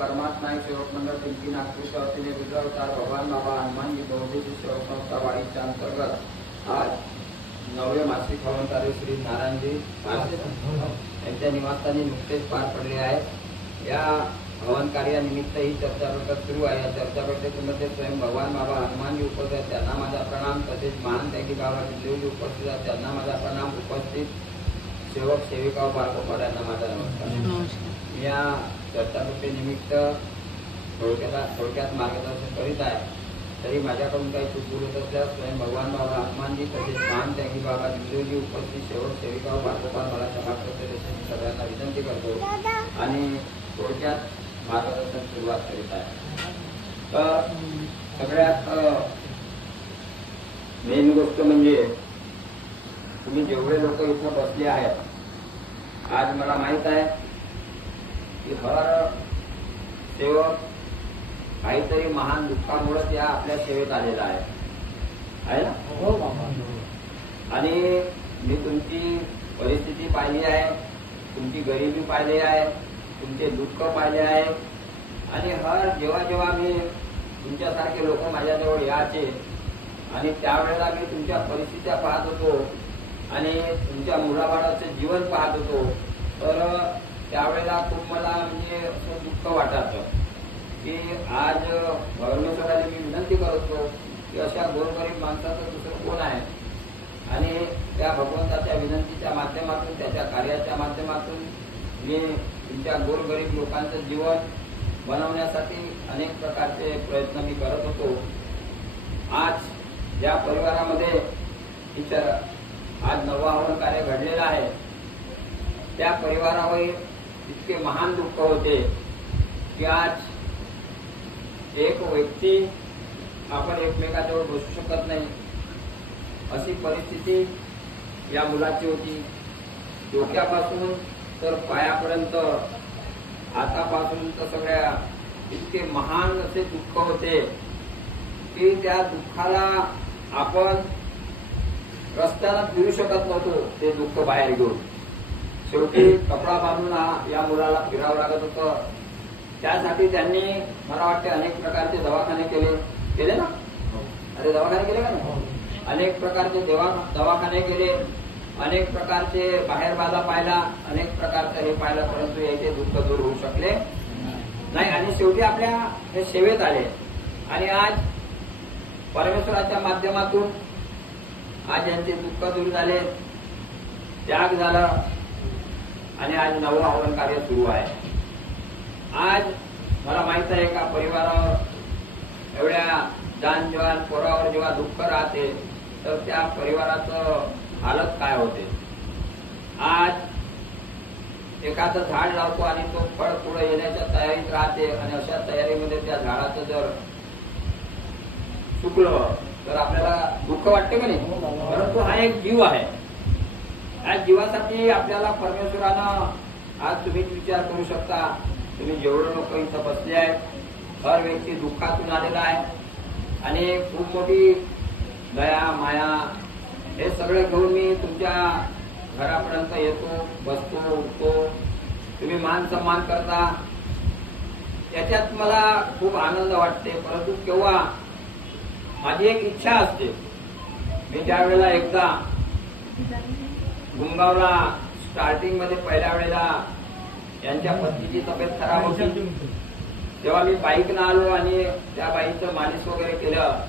परमात्मा सेवक मंडळ पिंपरी नागपूरच्या वतीने रुद्रावतार भगवान बाबा हनुमानजी बहुउद्देशीय सेवक संस्था वाडीच्या अंतर्गत आज 9वे मासिक हवन कार्य श्री नारायणजी यांच्या निवासस्थानी नुकतेच पार पडले आहे। या हवन कार्यानिमित्त ही चर्चा बैठक सुरू आहे। या चर्चा बैठकीमध्ये स्वयं भगवान बाबा हनुमानजी उपस्थित आहेत, त्यांना माझा प्रणाम। तसेच महान त्यागी बाबा दिल्लीजी उपस्थित आहेत, त्यांना माझा प्रणाम। उपस्थित सेवक सेविका व बाळगोपाळ यांना माझा नमस्कार। या चर्चा बैठकीनिमित्त थोडक्यात मार्गदर्शन करीत आहे। तरी माझ्याकडून काही चूक बोलत असल्यास स्वयं भगवान बाबा हनुमानजी तसेच महान त्यागी बाबा दिल्लीजी उपस्थित सेवक सेविका व बाळगोपाळ मला क्षमा करते अशी सगळ्यांना विनंती करतो आणि थोडक्यात मार्गदर्शन सुरुवात करीत आहे। तर सगळ्यात मेन गोष्ट म्हणजे तुम्ही जेवढे लोक इथं बसले आहेत, आज मला माहित आहे की हर सेवक काहीतरी महान दुःखामुळे त्या आपल्या सेवेत आलेला आहे ना। हो बाबा। आणि मी तुमची परिस्थिती पाहिली आहे, तुमची गरिबी पाहिली आहे, तुमचे दुःख पाहिले आहे आणि जेव्हा मी तुमच्यासारखे लोक माझ्याजवळ यायचे आणि त्यावेळेला मी तुमच्या परिस्थित्या पाहत होतो आणि तुमच्या मुलाबाळाचं जीवन पाहत होतो, तर त्यावेळेला खूप मला म्हणजे असं दुःख वाटायचं की आज परमेश्वराला मी विनंती करतो की अशा गोरगरीब माणसाचं दुसरं कोण आहे आणि त्या भगवंताच्या विनंतीच्या माध्यमातून त्याच्या कार्याच्या माध्यमातून मी तुमच्या गोरगरीब लोकांचं जीवन बनवण्यासाठी अनेक प्रकारचे प्रयत्न मी करत होतो। आज ज्या परिवारामध्ये आज 9वा हवन कार्य घडलेलं आहे, त्या परिवारावर इतके महान दुःख होते की आज एक व्यक्ती आपण एकमेकाजवळ बसू शकत नाही अशी परिस्थिती या मुलाची होती। डोक्यापासून तर पायापर्यंत हातापासून तर सगळ्या इतके महान असे दुःख होते की त्या दुःखाला आपण रस्त्याला फिरू शकत नव्हतो, ते दुःख बाहेर घेऊन शेवटी कपडा बांधून या मुलाला फिरावं लागत होतं। त्यासाठी त्यांनी मला वाटते अनेक प्रकारचे दवाखाने केले ना। अरे दवाखाने केले का ना? अनेक प्रकारचे दवाखाने केले, अनेक प्रकारचे बाहेर बाजा पाहिला, अनेक प्रकारचं हे पाहिलं, परंतु याचे दुःख दूर होऊ शकले नाही आणि शेवटी आपल्या हे सेवेत आले आणि आज परमेश्वराच्या माध्यमातून आज यांचे दुःख दूर झाले, त्याग झाला आणि आज 9वा हवन कार्य सुरू आहे। आज मला माहित आहे का परिवारावर एवढ्या जान जवान पोरावर जेव्हा दुःख राहते तर त्या परिवाराचं हालत काय होते। आज एखादं झाड लावतो आणि तो फळ पुढे येण्याच्या तयारीत राहते आणि अशा तयारीमध्ये त्या झाडाचं जर चुकलं तर आपल्याला दुःख वाटते का नाही? परंतु हा एक जीव आहे, या जीवासाठी आपल्याला परमेश्वरानं आज तुम्ही विचार करू शकता। तुम्ही जेवढे लोक इथं बसले आहेत, हर व्यक्ती दुःखातून आलेला आहे आणि खूप मोठी दया माया हे सगळे घेऊन मी तुमच्या घरापर्यंत येतो, बसतो, उठतो, तुम्ही मान सन्मान करता, त्याच्यात मला खूप आनंद वाटते। परंतु केव्हा माझी एक इच्छा असते, मी ज्या वेळेला एकदा गुंगावला स्टार्टिंग मध्ये पहिल्या वेळेला यांच्या पत्नीची तब्येत खराब होती, तेव्हा मी बाईकनं आलो आणि त्या बाईचं मालिश वगैरे केलं,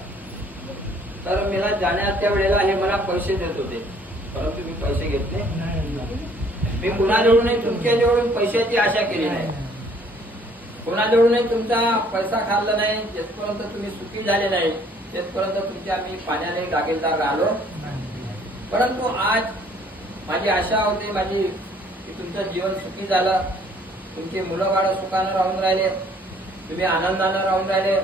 तर मला जाण्याच्या वेळेला हे मला पैसे देत होते, परंतु मी पैसे घेतले मी कुणाजवळूनही तुमच्याजवळून पैशाची आशा केली नाही, कुणाजवळूनही तुमचा पैसा खाल्ला नाही। जिथपर्यंत तुम्ही सुखी झाले नाही तिथपर्यंत तुमच्या मी पाण्याने जागीरदार राहिलो। परंतु आज माझी आशा होती माझी की तुमचं जीवन सुखी झालं, तुमची मुलं बाळ सुखानं राहून राहिले, तुम्ही आनंदानं राहून राहिले,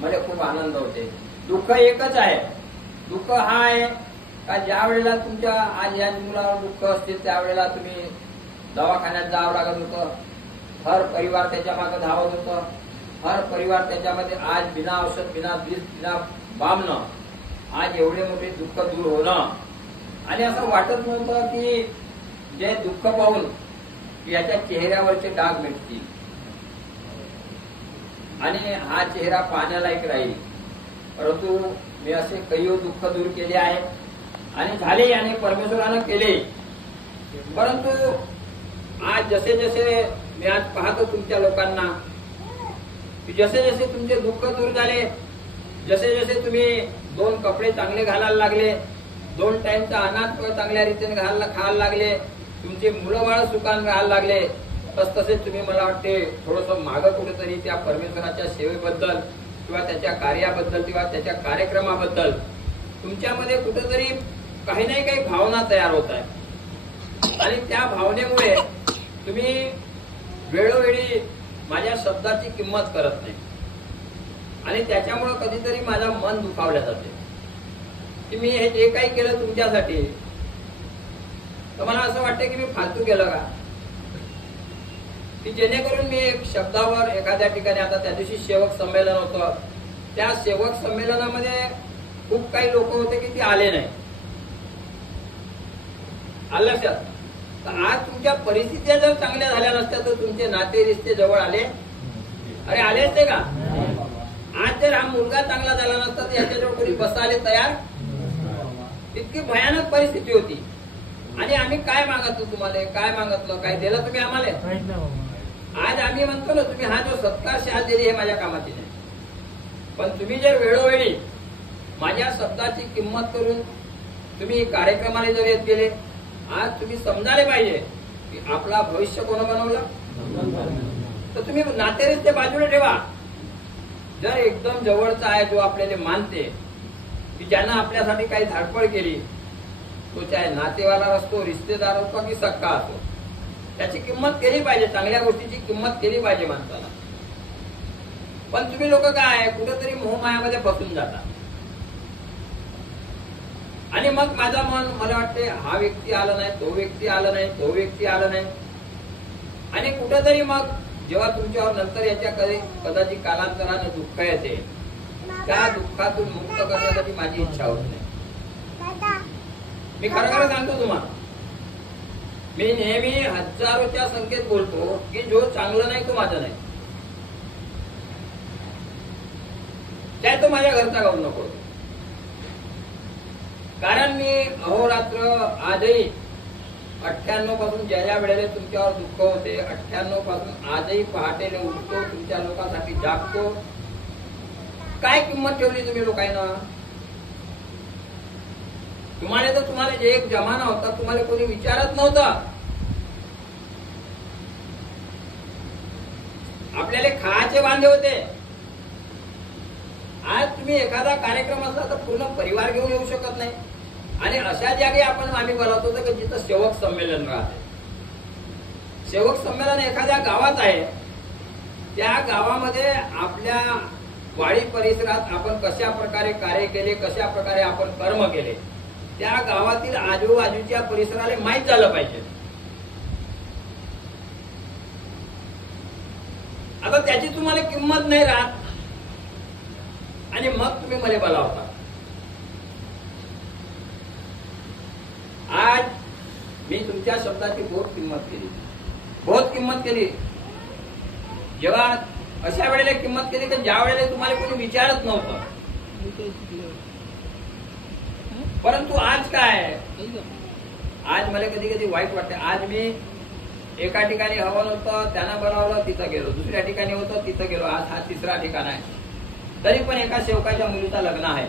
मला खूप आनंद होते। दुःख एकच आहे, दुःख हा आहे का ज्या वेळेला तुमच्या आज या मुलावर दुःख असते त्यावेळेला तुम्ही दवाखान्यात जावं लागत होतं, हर परिवार त्याच्या मागे धावत होतं, हर परिवार त्याच्यामध्ये आज बिना औषध बिना बीज बिना बामनं आज एवढे मोठे दुःख दूर होणं आणि असं वाटत नव्हतं की जे दुःख पाहून याच्या चेहऱ्यावरचे डाग मिटतील। आणि हा चेहरा पाहण्यालायक राहील. परंतु मी असे काही दुःख दूर केले आहे आणि झाले आणि परमेश्वरानं केले. परंतु आज जसे जसे मी आज पाहतो तुमच्या लोकांना की जसे जसे तुमचे दुःख दूर झाले, जसे जसे तुम्ही 2 कपडे चांगले घालायला लागले, 2 टाइमचा अनाज चांगल्या रीतीने खायला लागले, तुमचे मुलं बाळ सुखान राहायला लागले, तसतसे तुम्ही मला वाटते थोडंसं मागं कुठेतरी त्या परमेश्वराच्या सेवेबद्दल किंवा त्याच्या कार्याबद्दल किंवा त्याच्या कार्यक्रमाबद्दल तुमच्यामध्ये कुठेतरी काही नाही काही भावना तयार होत आहे. आणि त्या भावनेमुळे तुम्ही वेळोवेळी माझ्या शब्दाची किंमत करत नाही आणि त्याच्यामुळे कधीतरी माझं मन दुखावलं जाते की मी हे जे काही केलं तुमच्यासाठी तर मला असं वाटतं की मी फालतू केलं का, की जेणेकरून मी एक शब्दावर एखाद्या ठिकाणी, आता त्या दिवशी सेवक संमेलन होतं, त्या सेवक संमेलनामध्ये खूप काही लोक होते की ते आले नाही. आलं लक्षात? तर आज तुमच्या परिस्थिती जर चांगल्या झाल्या नसत्या तर तुमचे नाते रिश्ते जवळ आले, अरे आले असते का? आज जर हा मुलगा चांगला झाला नसता तर याच्याजवळ कोणी बसायला तयार, इतकी भयानक परिस्थिती होती. आणि आम्ही काय मागितलं तुम्हाला, काय मागितलं, काय दिलं तुम्ही आम्हाला? आज आम्ही म्हणतो ना, तुम्ही हा जो सत्कार शहा दिली हे माझ्या कामाची नाही, पण तुम्ही जर वेळोवेळी माझ्या शब्दाची किंमत करून तुम्ही कार्यक्रमाला जर येत गेले, आज तुम्ही समजायला पाहिजे की आपला भविष्य कोण बनवलं. तर तुम्ही नातेरिस्ते बाजूला ठेवा. जर एकदम जवळचा आहे जो आपल्याला मानते, की ज्यानं आपल्यासाठी काही धाडपड केली, तो चाहे नातेवाला असतो, रिश्तेदार असतो की सक्का असतो, त्याची किंमत केली पाहिजे, चांगल्या गोष्टीची किंमत केली पाहिजे माणसाला. पण तुम्ही लोक काय कुठेतरी मोहमायामध्ये फसून जाता आणि मग माझा मन मला वाटते हा व्यक्ती आला नाही, तो व्यक्ती आला नाही, तो व्यक्ती आला नाही, आणि कुठेतरी मग जेव्हा तुमच्यावर नंतर याच्या कदाचित कालांतराने दुःख येते, त्या दुःखातून मुक्त करण्यासाठी माझी इच्छा होत नाही. मी खरं खरं सांगतो तुम्हाला, मी नेहमी हजारोच्या संख्येत बोलतो की जो चांगलं नाही तो माझं नाही, काय तो माझ्या घरचा गाऊ नको. कारण मी अहोरात्र आजही 98 पासून ज्या ज्या वेळेला तुमच्यावर दुःख होते, 98 पासून आजही पहाटेला उठतो, तुमच्या लोकांसाठी जागतो. काय किंमत ठेवली तुम्ही लोकांना? तुम्हाला जे एक जमाना होता, तुम्हाला कोणी विचारत नव्हता. आपल्याला खायचे वांदे होते. आज तुम्ही एखादा कार्यक्रम असला तर पूर्ण परिवार घेऊन येऊ शकत नाही, आणि अशा जागी आम्ही बोलावतो की जिथं सेवक संमेलन राहते. सेवक संमेलन एखाद्या गावात आहे, त्या गावामध्ये आपल्या वाडी परिसरात आपण कशा प्रकारे कार्य केले, कशा प्रकारे आपण कर्म केले, त्या गावातील आजूबाजूच्या परिसराला माहीत झालं पाहिजे. आता त्याची तुम्हाला किंमत नाही राहत आणि मग तुम्ही मला बोलावता. आज मी तुमच्या शब्दाची बहुत किंमत केली. जेव्हा अशा वेळेला किंमत केली तर ज्या वेळेला तुम्हाला कोणी विचारत नव्हतं. परंतु आज काय, आज मला कधी कधी वाईट वाटते. आज मी एका ठिकाणी हवन होतं, त्यांना बोलावलं, तिथं गेलो, दुसऱ्या ठिकाणी होतं, तिथं गेलो, आज हा 3रा ठिकाण आहे. तरी पण एका सेवकाच्या मुलीचं लग्न आहे.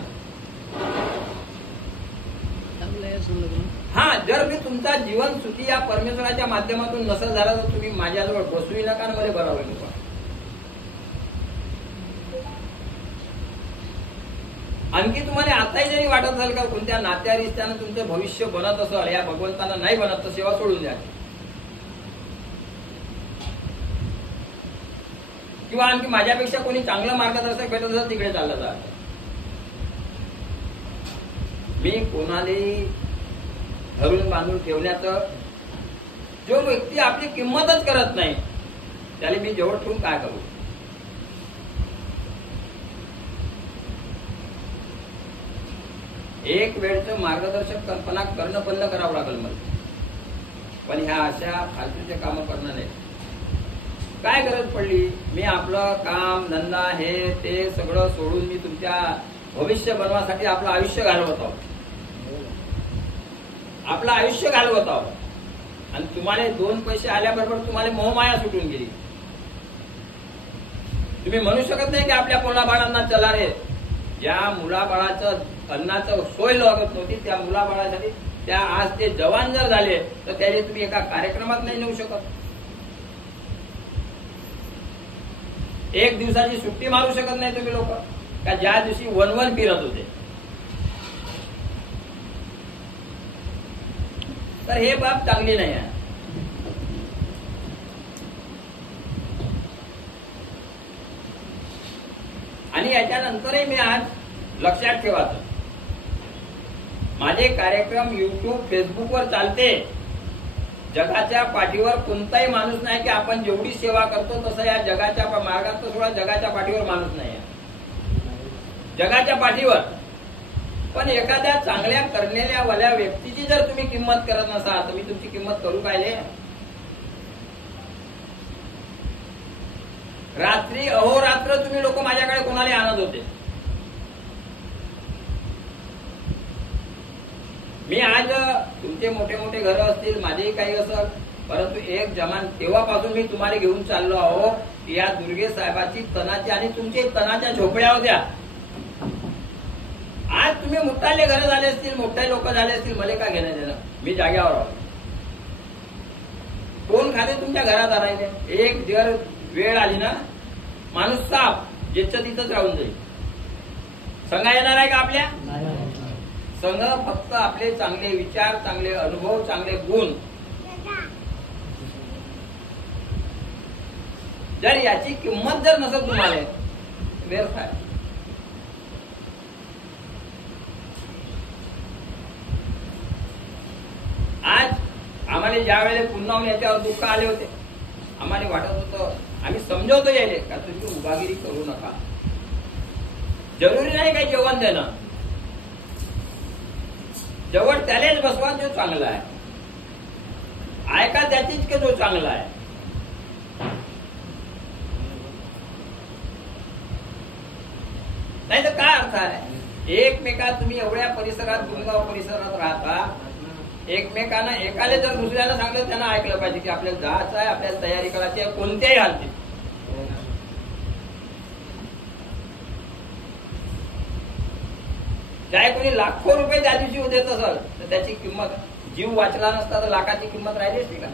हा, जर मी तुमचा जीवन सुखी या परमेश्वराच्या माध्यमातून नसेल झाला तर तुम्ही माझ्याजवळ बसवी नका, मला बरोबर नका. आणखी तुम्हाला आताही जरी वाटत असेल का कोणत्या नात्या रिश्त्यानं तुमचं भविष्य बनत असेल, या भगवंताला नाही बनत, तर सेवा सोडून द्या. किंवा आणखी माझ्यापेक्षा कोणी चांगलं मार्गदर्शक भेटत असेल तिकडे चाललं जात. मी कोणालाही धरून बांधून ठेवण्याचं, जो व्यक्ती आपली किंमतच करत नाही त्याला मी जवळ ठेवून काय करू. एक वेळचं मार्गदर्शक कल्पना करणं बंद करावं लागेल मला, पण ह्या अशा फालतूचे कामं करणं नाही. काय गरज पडली? मी आपलं काम धंदा हे ते सगळं सोडून मी तुमच्या भविष्य बनवासाठी आपलं आयुष्य घालवत आहोत, आपलं आयुष्य घालवत आहोत. आणि तुम्हाला 2 पैसे आल्याबरोबर तुम्हाला मोहमाया सुटून गेली. तुम्ही म्हणू शकत नाही की आपल्या मुलाबाळांना चला रे. ज्या मुलाबाळाचं अन्नाचं सोय लागत नव्हती त्या मुलाबाळासाठी त्या आज ते जवान जर झाले तर त्याने तुम्ही एका कार्यक्रमात नाही नेऊ शकत. 1 दिवसाची सुट्टी मारू शकत नाही तुम्ही लोक का ज्या दिवशी वन फिरत होते. तर हे बाब चांगली नाही आहे. आणि याच्यानंतरही मी आज लक्षात ठेवायचं, माझे कार्यक्रम युट्यूब फेसबुकवर चालते. जगाच्या पाठीवर कोणताही माणूस नाही की आपण जेवढी सेवा करतो तसं या जगाच्या मार्गात सोडा जगाच्या पाठीवर माणूस नाही आहे. जगाच्या पाठीवर पण एखाद्या चांगल्या करण्याच्या वाल्या व्यक्तीची जर तुम्ही किंमत करत नसाल तर मी तुमची किंमत करू काय? रात्री अहोरात्र तुम्ही लोक माझ्याकडे कोणाला आणत होते. मी आज तुमचे मोठे मोठे घर असतील, माझेही काही असं, परंतु एक जमान तेव्हापासून मी तुम्हाला घेऊन चाललो आहो की या दुर्गे साहेबाची तणाची आणि तुमचे तणाच्या झोपड्या होत्या. आज तुम्ही मोठाले घर झाले असतील, मोठे लोक झाले असतील, मला का घेणं देणं? मी जाग्यावर आहो. कोण खाते तुमच्या घरात राहिले? एक जर वेळ आली ना माणूस साप जिथं तिथंच राहून जाईल. संघ येणार आहे का आपल्या संघ? फक्त आपले चांगले विचार, चांगले अनुभव, चांगले गुण. जर याची किंमत जर नसत तुम्हाला व्यर्थ आहे. आज आम्हाला ज्या वेळेला पुन्हा याच्यावर दुःख आले होते आम्हाला वाटत होतं, आम्ही समजवतो यायले का तुम्ही उभागिरी करू नका. जरुरी नाही काही जेवण देणं, जवळ त्यालाच बसवा जो चांगला आहे, ऐका त्याचीच की जो चांगला आहे. नाही तर काय अर्थ आहे? एकमेका तुम्ही एवढ्या परिसरात गुंगाव परिसरात राहता, एकमेकांना एकाला जर दुसऱ्याला सांगलं त्यांना ऐकलं पाहिजे की आपल्याला जायचं आहे, आपल्याला तयारी करायची आहे कोणत्याही हालतीत. चाहे कोणी लाखो रुपये त्या दिवशी देत असेल तर त्याची किंमत, जीव वाचला नसता तर लाखाची किंमत राहिली असते का?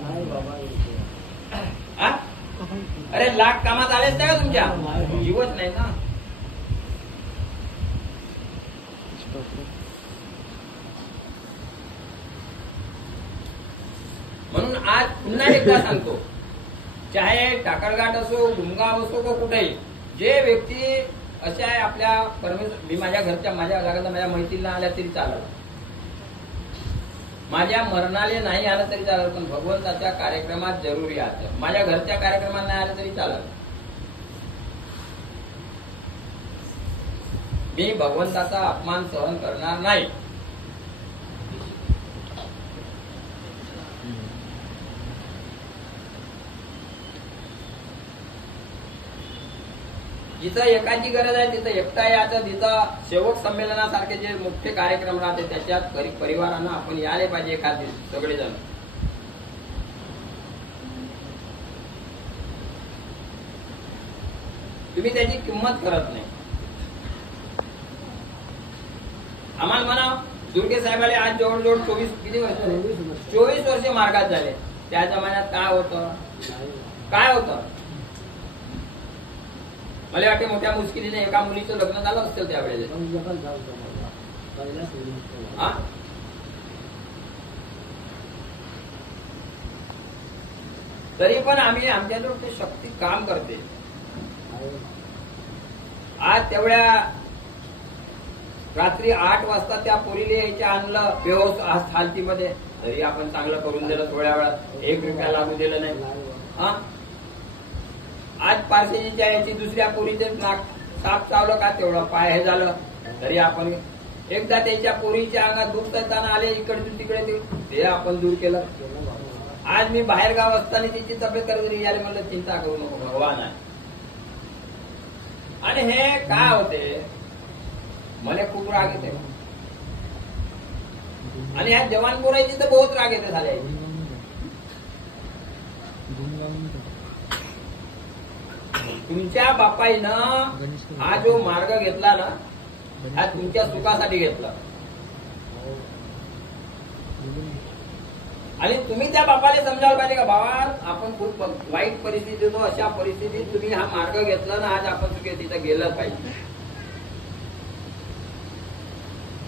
अरे लाख कामात आले असते का तुमच्या? जीवच नाही ना. म्हणून आज पुन्हा एकदा सांगतो, चाहे टाकळघाट असो, गुमगाव असो व कुठेही जे व्यक्ती अशा आहे आपल्या मी माझ्या घरच्या माझ्या जागा माझ्या मैत्रीला आल्या तरी चालत, माझ्या मरणाले नाही आलं तरी चालत, पण भगवंताच्या कार्यक्रमात जरुरी आहे. माझ्या घरच्या कार्यक्रमात नाही आलं तरी चालत. मी भगवंताचा अपमान सहन करणार नाही. जिथं एकाची गरज आहे तिथं एकटा याचं, जिथं सेवक संमेलनासारखे जे मोठे कार्यक्रम राहते त्याच्यात परिवारांना आपण यायला पाहिजे एखादी सगळेजण. तुम्ही त्याची किंमत करत नाही. आम्हाला म्हणा दुर्गे साहेबाला आज जवळजवळ 24 वर्ष मार्गात झाले. त्या जमान्यात काय होतं, काय होतं? मला वाटते मोठ्या मुश्किलीने एका मुलीचं लग्न झालं असतं त्यावेळेस. तरी पण आम्ही आमच्याजवळ ते शक्ती काम करते. आज तेवढ्या रात्री 8 वाजता त्या पोरीला यायच्या आणलं बेहोश हालतीमध्ये, तरी आपण चांगलं करून दिलं. थोड्या वेळात 1 रुपया लागू दिलं नाही. आज पारशीच्या याची दुसऱ्या पोरीचे नाक साप चावलं का तेवढं पाय हे झालं तरी आपण एकदा त्याच्या पोरीच्या अंगात दुखत येताना आले इकडे तिकडे ते आपण दूर केलं. आज मी बाहेर गाव असताना तिची तब्येत कधी यायला म्हणलं चिंता करू नको, भगवान आहे. आणि हे काय होते, मला खूप राग येते. आणि ह्या जवान पोरायची तर बहुत राग येते झाल्या. तुमच्या बापाईनं हा जो मार्ग घेतला ना, हा तुमच्या सुखासाठी घेतला. आणि तुम्ही त्या बापाला समजायला पाहिजे का, बाबा आपण खूप वाईट परिस्थितीत होतो, अशा परिस्थितीत तुम्ही हा मार्ग घेतला ना, आज आपण सुखी तिथं गेलं पाहिजे.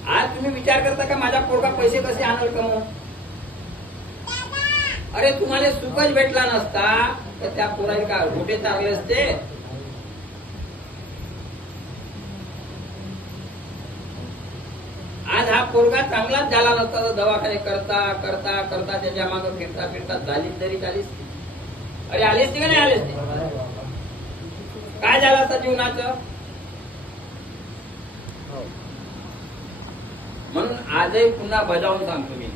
आज तुम्ही विचार करता का माझा पोरगा पैसे कसे आणल कमवून? अरे तुम्हाला सुखच भेटला नसता तर त्या पोराला का रोटे चालले असते? आज हा पोरगा चांगलाच झाला नसता तर दवाखाने करता करता करता त्याच्या मागे फिरता फिरता झालीच तरी चालीस. अरे आलीस ती का नाही आलीस ती? काय झालं असतं जीवनाचं? म्हणून आजही पुन्हा बजावून सांगतो मी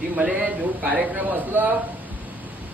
की मला जो कार्यक्रम असला